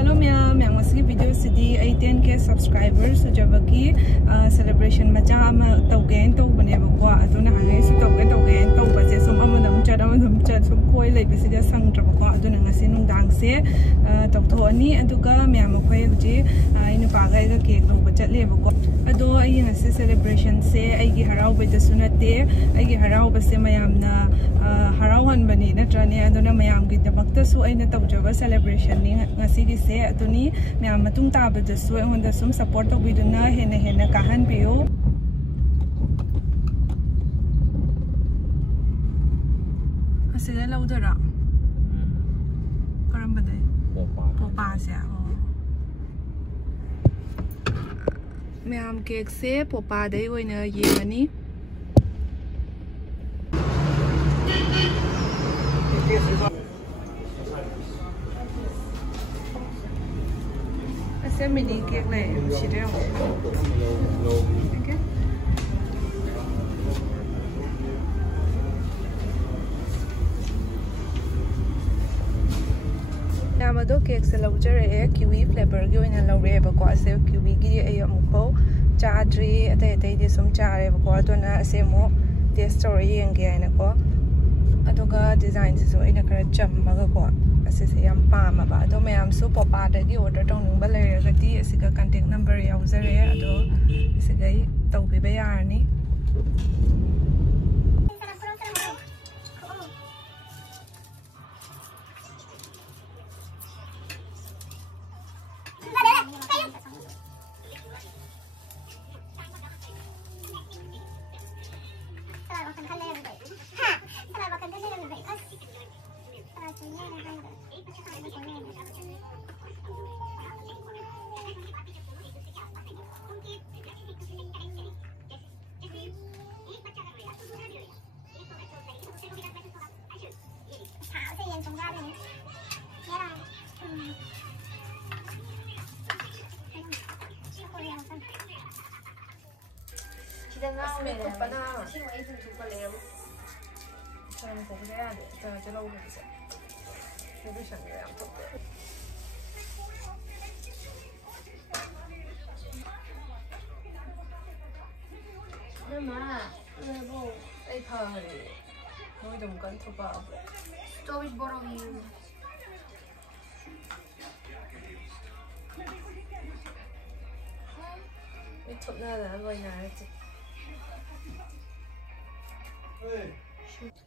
Hello ma'am, masigi video sidi 10K subscribers sujabaki celebration macha ama tawgen to bane bakwa aduna hangai su tawgen to base som amanam chat som koi lei bisi ja sang tra bakwa aduna ngasi nungdang se tawthoni aduga ma'am khoi huji ina pagai ga cake lo bachat le bakwa ado ai ngasi celebration se ai gi harau ba sunate ai gi harau ba se ma'am na harau han bani na trane aduna ma'am gi damakta su aina tawjaba celebration ni ngasi gi se aduni ma'am matung ta ba su honda sum support to biduna hena kahan biyo asile laudara karamba dai popa se ma'am cake se popa dai oina yemani ase mini cake này chỉ đeo okay nama do cake se lau jare kiwi flavor gi oina lau re ba ko ase kiwi gi ai amko chadri ate de sum chare ba ko to na ase mo taste story yenge ai na ko aduga design se so ina kara chamma ga ko ase se yam pa ma ba do me am su popa da gi order tong ning ba le ga ti asiga contact number ya usare ado asiga tau bi ba yarni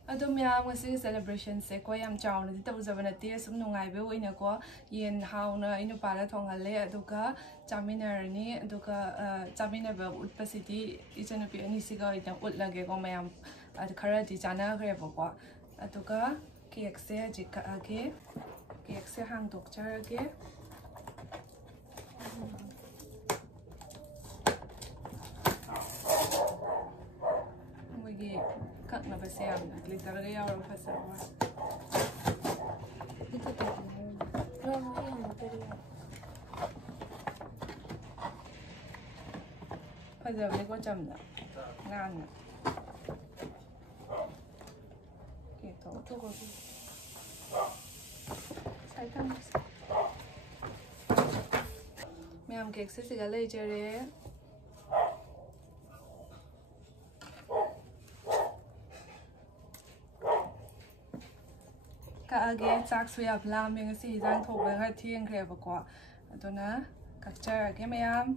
ado ma'am ngasi celebration se ko yam chawna di tawjabana te sum nungai be oina ko yen hauna inu pala thongale aduga chaminarni aduga chaminaba utpasiti ichanupi ani siga ita utlage ko ma'am ad khara di chana gre ba ko aduga cake se jika age cake se hang tok charage mugi kakna ba se am glitter ga yaw fa sa wa fajar ni ko chamda ngan gitu to ko sai tam ma'am cake se siga lei jare again chak suya plam meng si jang thok ba thieng kre ba ko adona kakchar age ma'am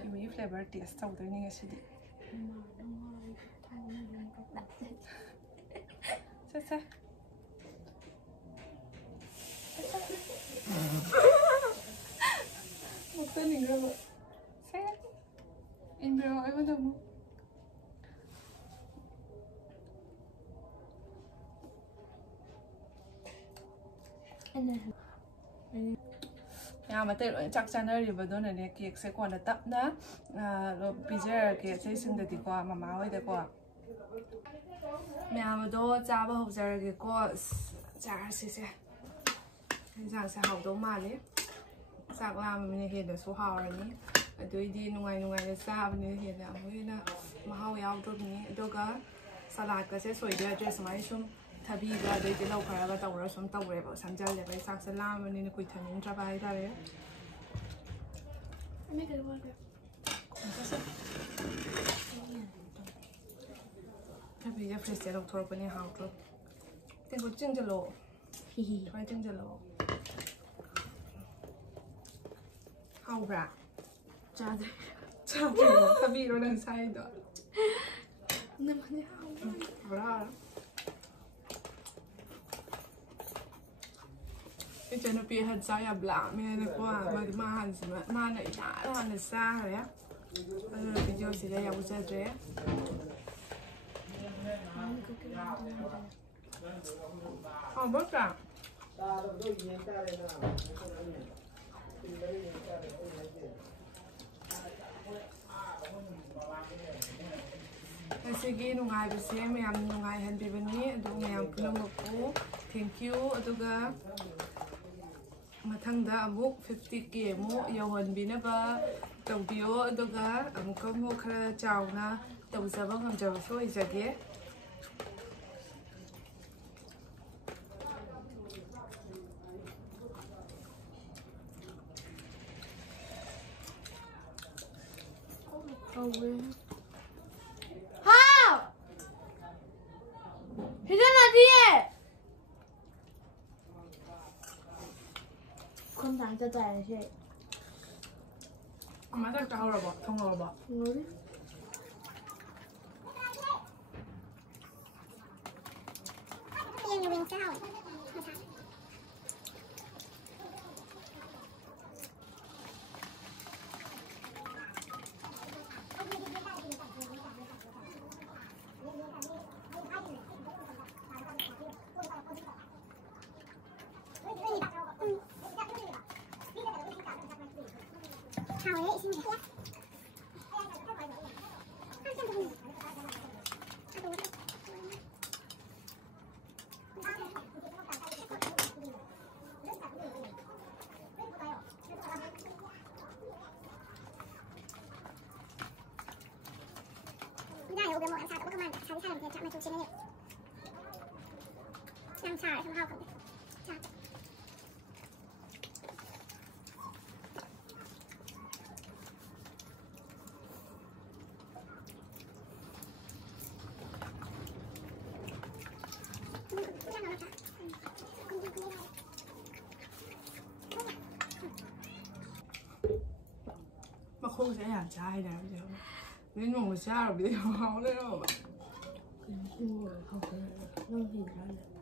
kiwi flavor taste tau dai ni si sa mo ni ga in bro I want to move mà tết chắc chắn là điều đó này cake sẽ còn là tấp đó rồi bây giờ cake sẽ xin được thì qua mà máu ấy được qua mẹ mà đó cha bao giờ cái qua cha sẽ rằng sẽ học đâu mà đấy chắc làm mình hiện được số hào rồi nhỉ 对的，弄来弄来的啥，不能现在，我那。mahau yaudrubni aduga salad ka se soide address mai sum thabiga dei te lau kharaga tawra sum tawreba samjal le sak salamani ni kui thanin tra bai dare me ke wal thabiga fresh te lau thor pani hau tro te go jingjalo hi hi thoi jingjalo hau bra cha thabiga nang sai do nem hani hau bra cái chân nó bị hết sao ya bla mẹ nó qua mà hẳn gì mà này đã nó hẳn xa rồi á video gì đây ya usa dre bớt cả sige nungai bese mayam nungai han bibani adu mayam pulangku thank you aduga mathangda amuk 50k mu yawon binaba tawbiyo aduga amuk mu khara chawna tawjaba ngamjaba soi jage không thằng cho tài thế má ta cao rồi bỏ không rồi bỏ ngồi này uống một ăn sao cũng không ăn sao làm việc chạm mà chụp trên này đang xài không hao cũng chạm mà không sẽ làm trai nào chứ nên mà sao rồi bây giờ không đấy đâu nhưng mà không phải nó hình ra được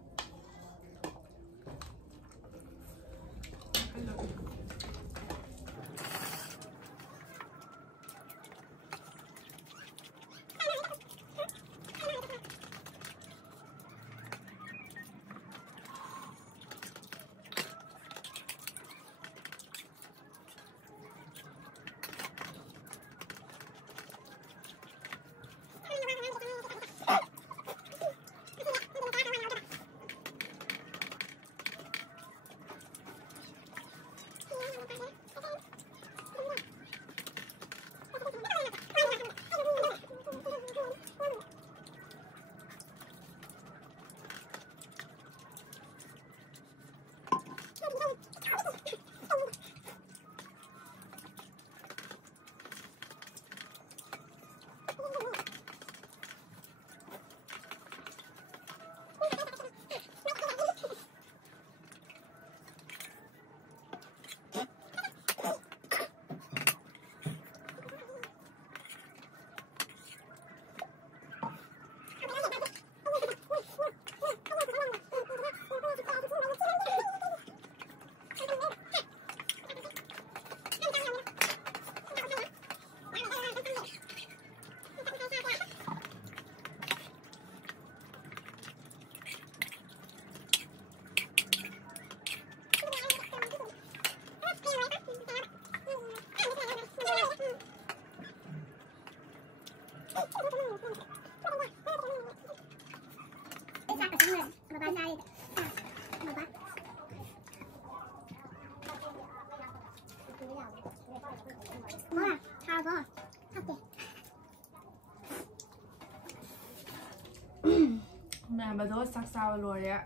mà thôi sắc sao rồi á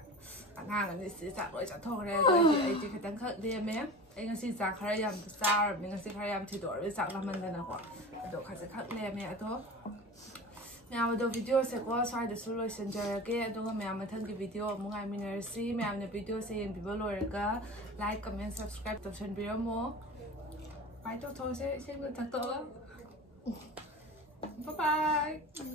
ngang cái gì sắc rồi chắc thôi rồi cái cái tăng khởi đi em cái gì sắc khai yam sao rồi mình cái khai yam thì đổi với sắc là mình đây nào đồ khai sẽ khởi lên mẹ thôi mẹ mà đồ video sẽ có sai được số lỗi sinh ra cái đồ mẹ mà thân cái video muốn ai mình si mẹ mà video sẽ hiện bị lỗi cái like comment subscribe tập chân video mua bye thôi sẽ người thật tốt bye bye